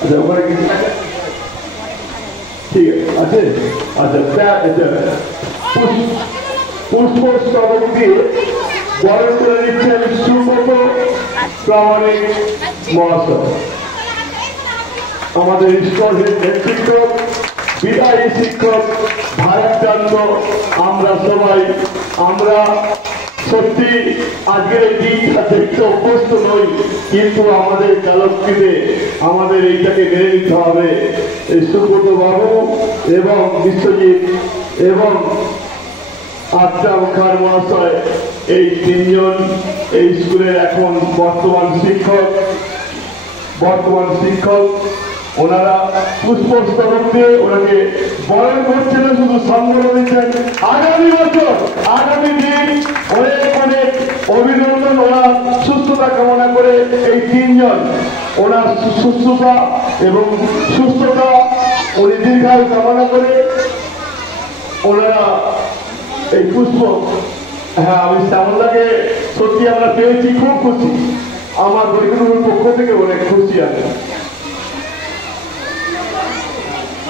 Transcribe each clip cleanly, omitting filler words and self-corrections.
আচ্ছা ওখানে কি ঠিক আছে? আচ্ছা পুষ্পস্তবক দিয়ে বরণ করে নিচ্ছেন সুব্রত প্রামাণিক মহাশয়। আমাদের স্কুলের শিক্ষক, বিদায়ী শিক্ষক, ভারতচন্দ্র, আমরা সবাই সত্যি আজকের এই দিনটা দেখতে অভ্যস্ত নই, কিন্তু আমাদের চালককে আমাদের এইটাকে মেনে নিতে হবে। এই সুব্রত বাবু এবং বিশ্বজিৎ এবং আফজাল খান মহাশয়, এই তিনজন এই স্কুলের এখন বর্তমান শিক্ষক। ওনারা পুষ্পস্তবক দিয়ে ওনাকে বরণ করছেন, শুধু সম্মান দিচ্ছেন। আগামী বছর, আগামী দিন অনেক অভিনন্দন। ওরা সুস্থতা কামনা করে এই তিনজন, ওনার সুস্থতা এবং সুস্থতা উনি দীর্ঘায়ু কামনা করে ওনারা এই পুষ্প। হ্যাঁ, আমি শ্যামলাকে সত্যি আমরা পেয়েছি, খুব খুশি। আমার পরিবারের পক্ষ থেকে অনেক খুশি আছে।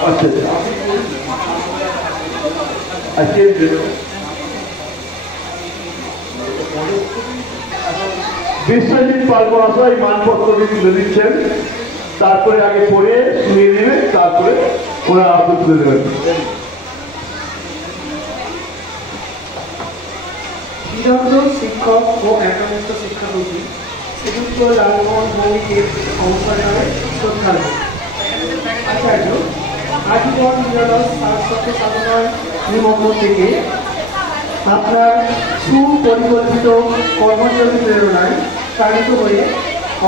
আচ্ছা বিশ্বজিৎ পাল মহাশয় মানপত্র তুলে দিচ্ছেন, তারপরে আগে পড়ে শুনিয়ে নেবেন, তারপরে ওরা আদর তুলে দেবেন। বিদগ্ধ শিক্ষক ও একান্ত শিক্ষাপতি শ্রীযুক্ত লালমোহন ভৌমিকের অবসরে শ্রদ্ধা আচার্য আজীবন নিরলস সারস্বত সাধনার নিমগ্ন থেকে আপনার সুপরিকল্পিত কর্মচারী প্রেরণায় চালিত হয়ে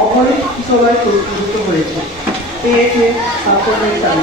অপরিক কিশোরায় প্রযুক্ত হয়েছে, পেয়েছে সাফল্যের চালিত।